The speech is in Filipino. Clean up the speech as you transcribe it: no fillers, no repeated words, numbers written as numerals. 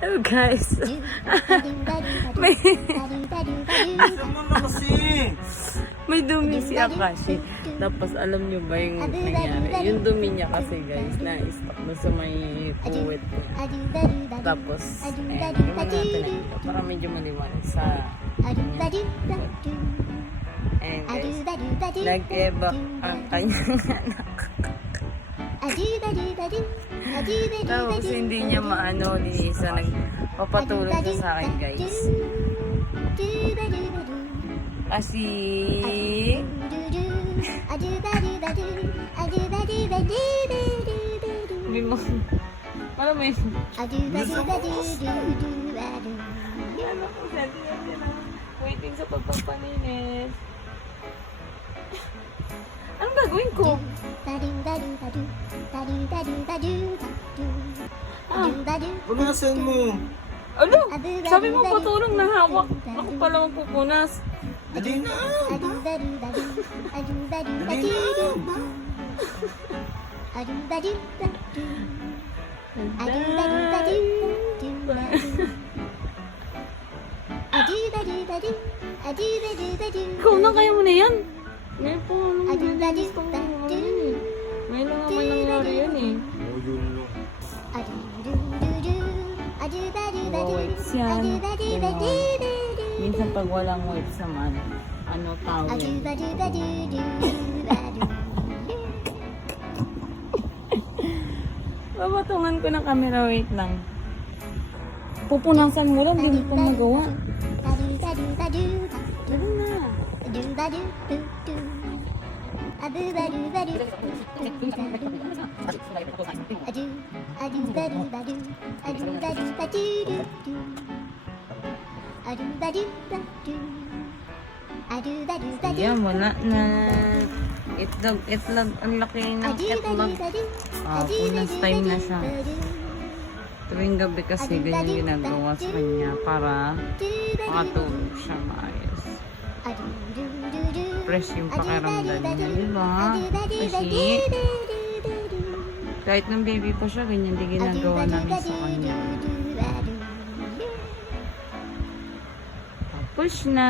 Oh, guys. may, Gusto mo na kasi. may dumi si Akashi. Tapos alam nyo ba yung nangyari? Yung dumi niya kasi guys, na-stuck na sa may puwet. Tapos, yung mga natin nakita, para medyo maliwanag sa and guys, nag-ebak ang kanyang anak. Tapos hindi niya maano ni isa nagpapatulong siya sa akin guys. Kasi may mo para may ano ko waiting sa pagpapaninis. Anong gagawin ko? Punasan mo. Ano? Sabi mo patulong na hawak. Ako pala magpupunas. Adi na. Ikaw na kaya mo na yan. Ngayon po naman gusto mo yan eh. Ngayon lang naman nangyari yan eh. Oh, yun lang. Wipes yan. Minsan pag walang wipes naman, ano tawag yan? Babatungan ko ng camera, wait lang. Pupunasan mo lang, hindi mo pa magawa. Yan, wala na. Itlog, ang laki ng itlog. Punas time na siya. Tuwing gabi kasi ganyan ginagawa sa kanya para makatulog siya maayos. Fresh yung pakiramdam niya, diba? Kasi kahit nung baby pa siya, ganyan din ginagawa namin sa kanya. Push na!